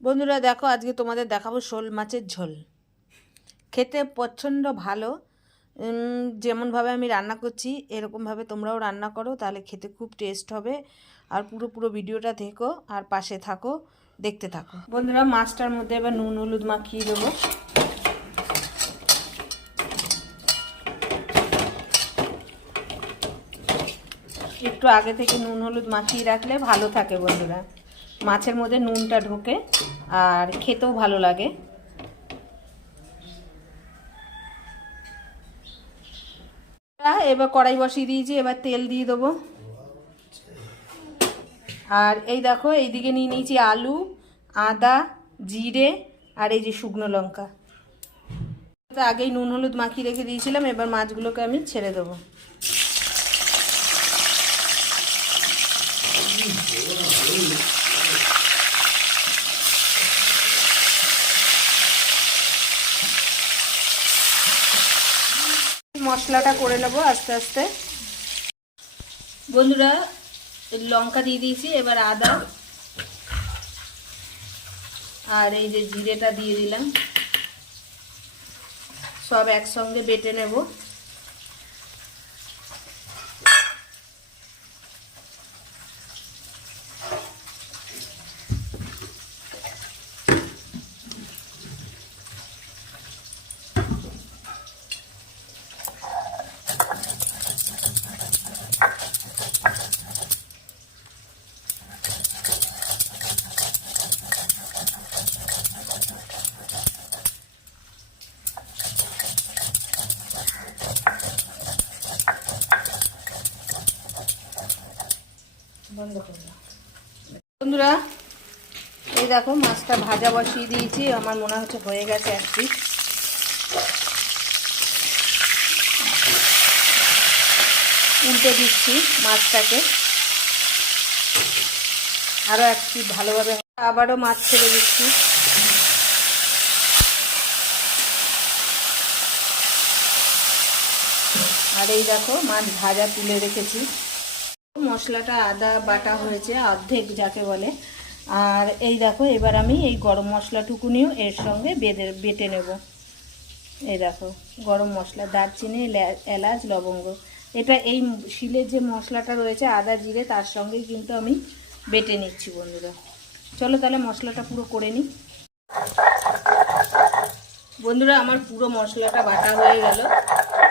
বন্ধুরা দেখো, আজকে তোমাদের দেখাবো শোল মাছের ঝোল। খেতে প্রচণ্ড ভালো। যেমনভাবে আমি রান্না করছি, এরকমভাবে তোমরাও রান্না করো, তাহলে খেতে খুব টেস্ট হবে। আর পুরো পুরো ভিডিওটা দেখো, আর পাশে থাকো, দেখতে থাকো। বন্ধুরা, মাছটার মধ্যে এবার নুন, হলুদ মাখিয়ে দেবো। একটু আগে থেকে নুন, হলুদ মাখিয়ে রাখলে ভালো থাকে বন্ধুরা। মাছের মধ্যে নুনটা ঢোকে আর খেতেও ভালো লাগে। এবার কড়াই বসিয়ে দিয়েছি, এবার তেল দিয়ে দেবো। আর এই দেখো, এইদিকে নিয়ে নিয়েছি আলু, আদা, জিরে আর এই যে শুকনো লঙ্কা। তো আগেই নুন হলুদ মাখিয়ে রেখে দিয়েছিলাম, এবার মাছগুলোকে আমি ছেড়ে দেবো। মশলাটা করে নেব আস্তে আস্তে। বন্ধুরা লঙ্কা দিয়ে দিয়েছি, এবার আদা আর এই যে জিরেটা দিয়ে দিলাম। সব একসঙ্গে বেটে নেব। বন্ধ করলাম বন্ধুরা, এই দেখো, মাছটা ভাজা বসিয়ে দিয়েছি। আমার মনে হচ্ছে হয়ে গেছে এক পিস উল্টে দিচ্ছি মাছটাকে। আরও এক পিস ভালোভাবে আবারও মাছ ছেড়ে দিচ্ছি। আর এই দেখো, মাছ ভাজা তুলে রেখেছি। মশলাটা আদা বাটা হয়েছে, অর্ধেক যাকে বলে। আর এই দেখো, এবার আমি এই গরম মশলাটুকুনিও এর সঙ্গে বেঁধে, বেটে নেব। এই দেখো, গরম মশলা, দারচিনি এলাচ, লবঙ্গ। এটা এই শিলের যে মশলাটা রয়েছে, আদা, জিরে, তার সঙ্গে কিন্তু আমি বেটে নিচ্ছি বন্ধুরা। চলো তাহলে মশলাটা পুরো করে নিই। বন্ধুরা, আমার পুরো মশলাটা বাটা হয়ে গেল।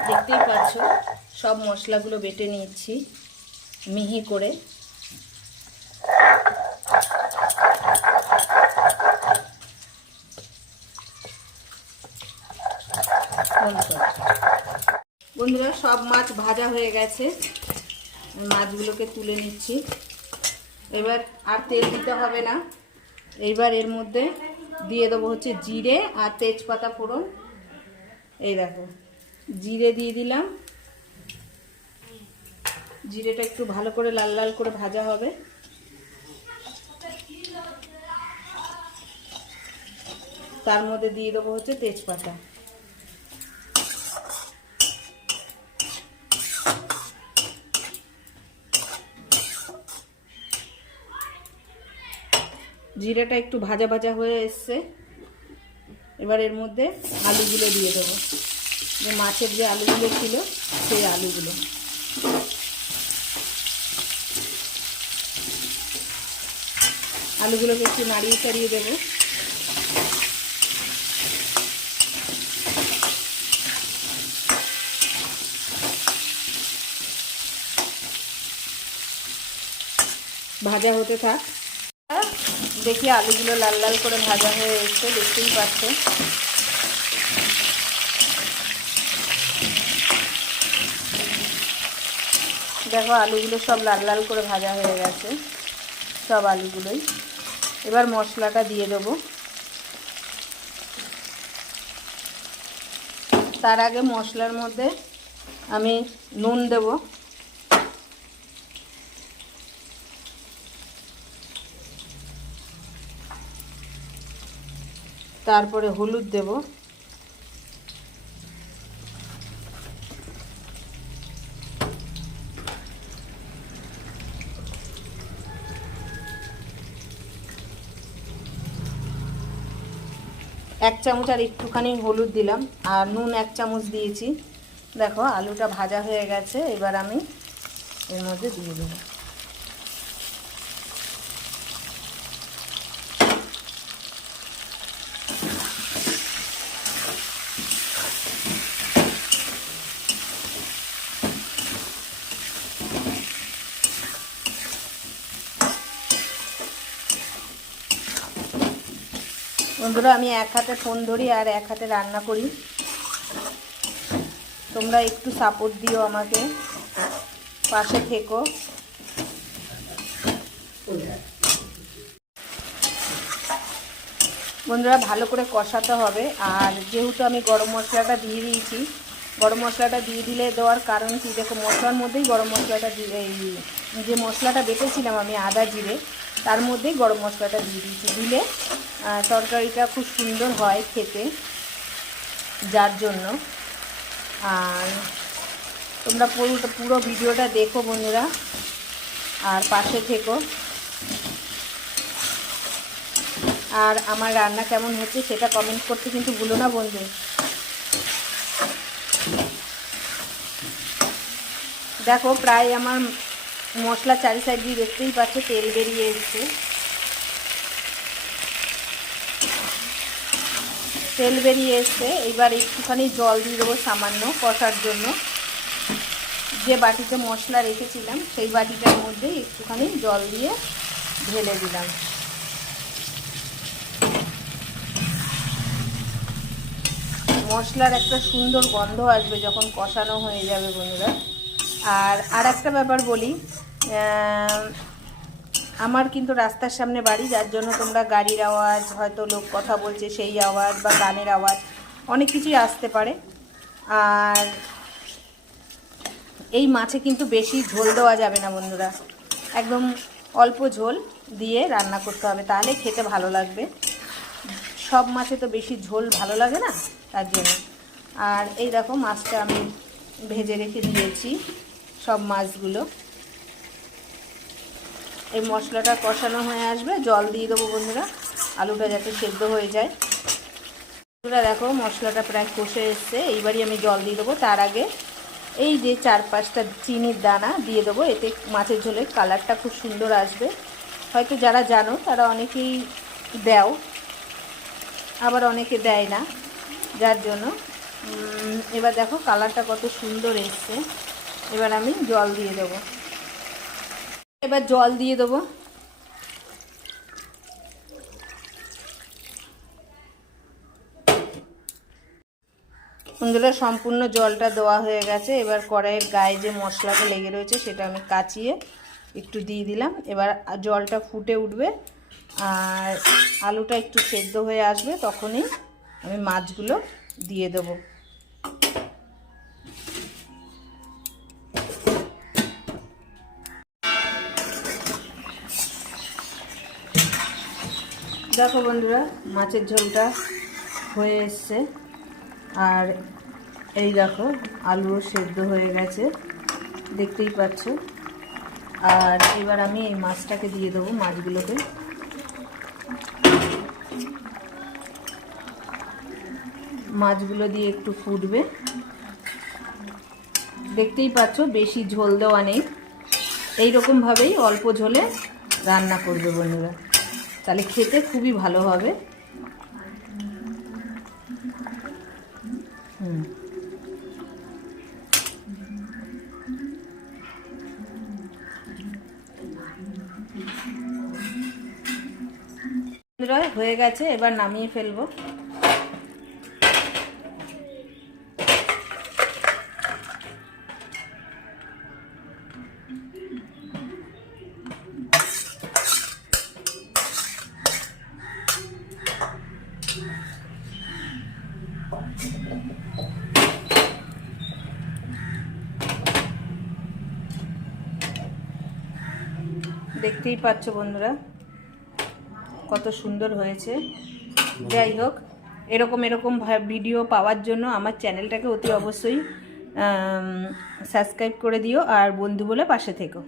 দেখতেই পাচ্ছ, সব মশলাগুলো বেটে নিচ্ছি। মিহি করে। বন্ধুরা, সব মাছ ভাজা হয়ে গেছে। মাছগুলোকে তুলে নিচ্ছি। এবার আর তেল দিতে হবে না। এইবার এর মধ্যে দিয়ে দেবো হচ্ছে জিরে আর তেজপাতা ফোড়ন। এই দেখো, জিরে দিয়ে দিলাম। জিরেটা একটু ভালো করে লাল লাল করে ভাজা হবে। তার মধ্যে দিয়ে দেবো হচ্ছে তেজপাতা। জিরেটা একটু ভাজা ভাজা হয়ে এসছে। এবার এর মধ্যে আলুগুলো দিয়ে দেবো। মাছের যে আলুগুলো ছিল, সেই আলুগুলো। আলুগুলোকে একটু নাড়িয়ে চাড়িয়ে দেবো। ভাজা হতে থাক। দেখি আলুগুলো লাল লাল করে ভাজা হয়ে এসছে, দেখতেই পাচ্ছ দেখো, আলুগুলো সব লাল লাল করে ভাজা হয়ে গেছে। সব আলুগুলোই। এবার মশলাটা দিয়ে দেব। তার আগে মশলার মধ্যে আমি নুন দেব। তারপরে হলুদ দেব। এক চামচ আর একটুখানি হলুদ দিলাম আর নুন এক চামচ দিয়েছি। দেখো, আলুটা ভাজা হয়ে গেছে, এবার আমি এর মধ্যে দিয়ে দেবো। বন্ধুরা, আমি এক হাতে ফোন ধরি আর এক হাতে রান্না করি। তোমরা একটু সাপোর্ট দিও আমাকে। পাশে থেকো। বন্ধুরা, ভালো করে কষাতে হবে। আর যেহেতু আমি গরম মশলাটা দিয়ে দিয়েছি, গরম মশলাটা দিয়ে দিলে দেওয়ার কারণ কি? দেখো, মশলার মধ্যেই গরম মশলাটা দিয়ে যে মশলাটা বেটেছিলাম আমি আদা জিরে। তার মধ্যেই গরম মশলাটা দিয়ে দিয়েছি, দিলে তরকারিটা খুব সুন্দর হয় খেতে, যার জন্য। আর তোমরা পুরো পুরো ভিডিওটা দেখো বন্ধুরা, আর পাশে থেকো। আর আমার রান্না কেমন হচ্ছে সেটা কমেন্ট করতে কিন্তু ভুলো না বন্ধু। দেখো, প্রায় আমার মশলা চারি সাইড দিয়ে দেখতেই পাচ্ছ, তেল বেরিয়ে এসছে। তেল বেরিয়ে এসছে, এবার একটুখানি জল দিয়ে দেবো সামান্য কষার জন্য। যে বাটিতে মশলা রেখেছিলাম, সেই বাটিটার মধ্যে একটুখানি জল দিয়ে ঢেলে দিলাম। মশলার একটা সুন্দর গন্ধ আসবে যখন কষানো হয়ে যাবে বন্ধুরা। আর আর একটা ব্যাপার বলি আমার কিন্তু রাস্তার সামনে বাড়ি, যার জন্য তোমরা গাড়ির আওয়াজ, হয়তো লোক কথা বলছে সেই আওয়াজ বা গানের আওয়াজ, অনেক কিছুই আসতে পারে। আর এই মাছে কিন্তু বেশি ঝোল দেওয়া যাবে না বন্ধুরা। একদম অল্প ঝোল দিয়ে রান্না করতে হবে, তাহলে খেতে ভালো লাগবে। সব মাছে তো বেশি ঝোল ভালো লাগে না, তার জন্য। আর এই দেখো মাছটা আমি ভেজে রেখে দিয়েছি, সব মাছগুলো। এই মশলাটা কষানো হয়ে আসবে। জল দিয়ে দেবো বন্ধুরা। আলুটা যাতে সেদ্ধ হয়ে যায়। বন্ধুরা দেখো, মশলাটা প্রায় কষে এসছে। এইবারই আমি জল দিয়ে দেবো। তার আগে এই যে চার পাঁচটা চিনির দানা দিয়ে দেবো। এতে মাছের ঝোলের কালারটা খুব সুন্দর আসবে। হয়তো যারা জানো, তারা অনেকেই দেও। আবার অনেকে দেয় না। যার জন্য এবার দেখো, কালারটা কত সুন্দর এসছে। এবার আমি জল দিয়ে দেবো। এবার জল দিয়ে দেবো। বন্ধুরা, সম্পূর্ণ জলটা দেওয়া হয়ে গেছে। এবার কড়াইয়ের গায়ে যে মশলাটা লেগে রয়েছে, সেটা আমি কাচিয়ে একটু দিয়ে দিলাম। এবার জলটা ফুটে উঠবে আর আলুটা একটু সেদ্ধ হয়ে আসবে, তখনই আমি মাছগুলো দিয়ে দেবো। দেখো বন্ধুরা, মাছের ঝোলটা হয়ে এসছে। আর এই দেখো, আলুও সেদ্ধ হয়ে গেছে, দেখতেই পাচ্ছ। আর এবার আমি এই মাছটাকে দিয়ে দেবো মাছগুলোকে। মাছগুলো দিয়ে একটু ফুটবে। দেখতেই পাচ্ছ, বেশি ঝোল দেওয়া নেই। এইরকমভাবেই অল্প ঝোলে রান্না করবে বন্ধুরা। তাহলে খেতে খুবই ভালো হবে। হুম। হয়ে গেছে এবার নামিয়ে ফেলব। দেখতেই পাচ্ছ বন্ধুরা, কত সুন্দর হয়েছে। যাই হোক, এরকম এরকম ভিডিও পাওয়ার জন্য আমার চ্যানেলটাকে অতি অবশ্যই সাবস্ক্রাইব করে দিও আর বন্ধু বলে পাশে থেকো।